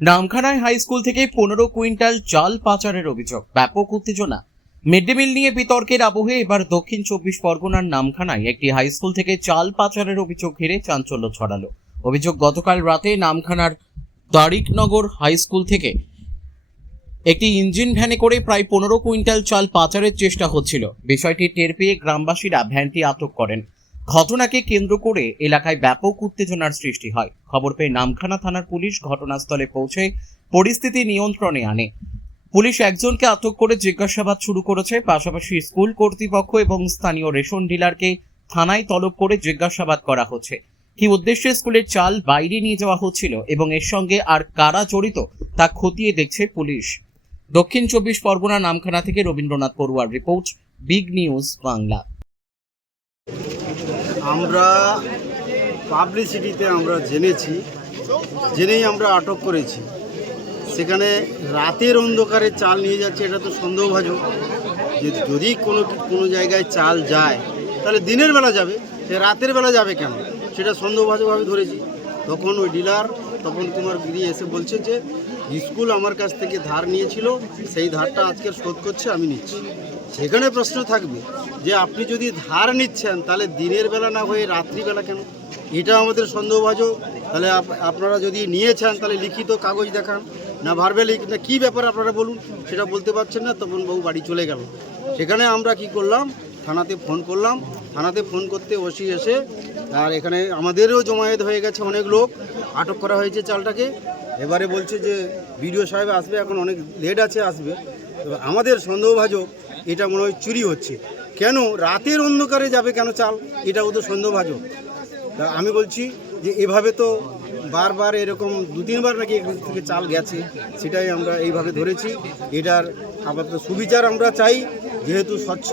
নামখানায় high school থেকে 15 quintal চাল পাচারের অভিযোগ, ব্যাপক উত্তেজনা। মিড ডে মিল নিয়ে বিতর্কের আবহে এবার দক্ষিণ 24 পরগনার নামখানায় একটি হাই স্কুল থেকে চাল পাচারের অভিযোগ ঘিরে চাঞ্চল্য ছড়ালো। অভিযোগ, গতকাল রাতে নামখানার তারিকনগর হাই স্কুল থেকে একটি ইঞ্জিন ভ্যানে করে প্রায় 15 কুইন্টাল চাল পাচারের চেষ্টা হচ্ছিল। বিষয়টি টের পেয়ে গ্রামবাসীরা ভ্যানটি আটক করেন। ঘটনাকে কেন্দ্র করে এলাকায় ব্যাপক উত্তেজনার সৃষ্টি হয়। খবর পেয়ে নামখানা থানার পুলিশ ঘটনাস্থলে পৌঁছে পরিস্থিতি নিয়ন্ত্রণে আনে। পুলিশ একজনকে আটক করে জিজ্ঞাসাবাদ শুরু করেছে। পাশাপাশি স্কুল কর্তৃপক্ষ এবং স্থানীয় রেশন ডিলারকে থানায় তলব করে জিজ্ঞাসাবাদ করা হচ্ছে। কি উদ্দেশ্যে স্কুলের চাল বাইরে নিয়ে যাওয়া হচ্ছিল এবং এর সঙ্গে আর কারা জড়িত তা খতিয়ে দেখছে পুলিশ। দক্ষিণ 24 পরগনা নামখানা থেকে রবীন্দ্রনাথ পড়ুয়ার রিপোর্ট, বিগ নিউজ বাংলা। আমরা পাবলিসিটিতে আমরা জেনেই আমরা আটক করেছি। সেখানে রাতের অন্ধকারে চাল নিয়ে যাচ্ছে, এটা তো সন্দেহভাজন। যে যদি কোনো জায়গায় চাল যায় তাহলে দিনের বেলা যাবে, রাতের বেলা যাবে কেন, সেটা সন্দেহভাজনভাবে ধরেছি। তখন ওই ডিলার তপন কুমার গিরি এসে বলছে যে স্কুল আমার কাছ থেকে ধার নিয়েছিল, সেই ধারটা আজকে শোধ করছে, আমি নিচ্ছি। সেখানে প্রশ্ন থাকবে যে আপনি যদি ধার নিচ্ছেন তাহলে দিনের বেলা না হয়ে রাত্রিবেলা কেন, এটা আমাদের সন্দেহভাজন। তাহলে আপনারা যদি নিয়েছেন তাহলে লিখিত কাগজ দেখান, না ভার্বালি, না কী ব্যাপার আপনারা বলুন, সেটা বলতে পারছেন না। তপন বাবু বাড়ি চলে গেল। সেখানে আমরা কি করলাম, থানাতে ফোন করলাম। থানাতে ফোন করতে ওসি এসে, আর এখানে আমাদেরও জমায়েত হয়ে গেছে, অনেক লোক আটক করা হয়েছে চালটাকে। এবারে বলছে যে বিডিও সাহেব আসবে, এখন অনেক লেট আছে, আসবে। আমাদের সন্দেহভাজন এটা মনে হয় চুরি হচ্ছে। কেন রাতের অন্ধকারে যাবে কেন চাল, এটাও তো সন্দেহভাজন। তা আমি বলছি যে এভাবে তো বারবার এরকম 2-3 বার নাকি এখান থেকে চাল গেছে, সেটাই আমরা এইভাবে ধরেছি। এটার আপাতত সুবিচার আমরা চাই, যেহেতু স্বচ্ছ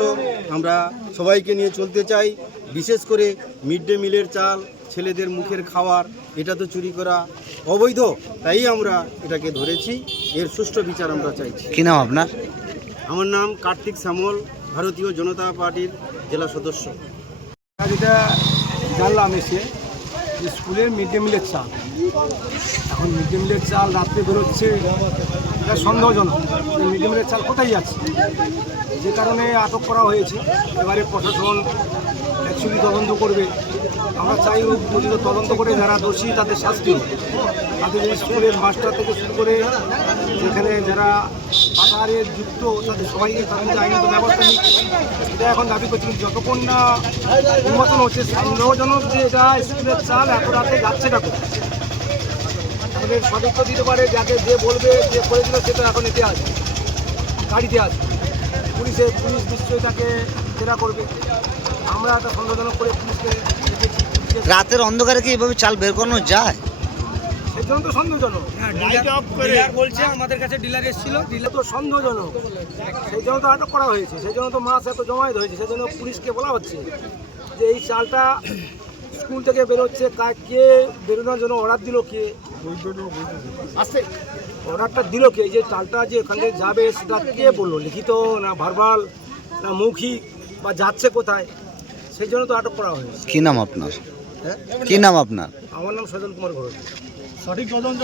আমরা সবাইকে নিয়ে চলতে চাই। বিশেষ করে মিড ডে মিলের চাল, ছেলেদের মুখের খাওয়ার, এটা তো চুরি করা অবৈধ। তাই আমরা এটাকে ধরেছি, এর সুষ্ঠু বিচার আমরা চাইছি। কি নাম আপনার? আমার নাম কার্তিক শ্যামল, ভারতীয় জনতা পার্টির জেলা সদস্য। যেটা জানলাম এসে যে স্কুলের মিড ডে মিলের চাল, এখন মিড ডে মিলের চাল রাত্রে বেরোচ্ছে, এটা সন্দেহজনক। মিড ডে মিলের চাল কোথায় যাচ্ছে, যে কারণে আটক করা হয়েছে। এবারে প্রশাসন অ্যাকচুয়ালি তদন্ত করবে। আমরা চাই উপযুক্ত তদন্ত করে যারা দোষী তাদের শাস্তি, তাদের স্কুলের মাস্টার থেকে শুরু করে যেখানে যারা পাচারে যুক্ত তাদের সবাইকে তাদের আইনত ব্যবস্থা নিচ্ছে। এটা এখন দাবি করছি, যতক্ষণ না উন্মোচন হচ্ছে সন্দেহজনক যে এটা স্কুলের চাল এত রাতে যাচ্ছে না কোথায়, আমাদের সদস্য দিতে পারে, যাতে যে বলবে যে করেছিল সেটা এখন এতে আছে, গাড়িতে আছে। পুলিশ নিশ্চয়ই তাকে জেরা করবে। আমরা একটা সন্দেহজনক করে পুলিশকে রাতের অন্ধকারে কি এভাবে চাল বের করানো যায়? সেই জন্য তো সন্দেহজনক। ডিলার বলছে আমাদের কাছে ডিলার এসেছিল, ডিলার তো সন্দেহজনক, সেই জন্য তো আটক করা হয়েছে। সেই জন্য তো মাছ এত জমায়েত হয়েছে। সেই জন্য পুলিশকে বলা হচ্ছে যে এই চালটা স্কুল থেকে বেরোচ্ছে, কে বেরোনোর জন্য অর্ডার দিল, কে আসছে অর্ডারটা দিল, কে যে চালটা যে ওখান থেকে যাবে সেটা কে বললো, লিখিত না ভার্বাল না মৌখিক, বা যাচ্ছে কোথায়, সেই জন্য তো আটক করা হয়েছে। কি নাম আপনার? কি নাম আপনার? আমার নাম সজল কুমার ঘোষ। সঠিক তদন্ত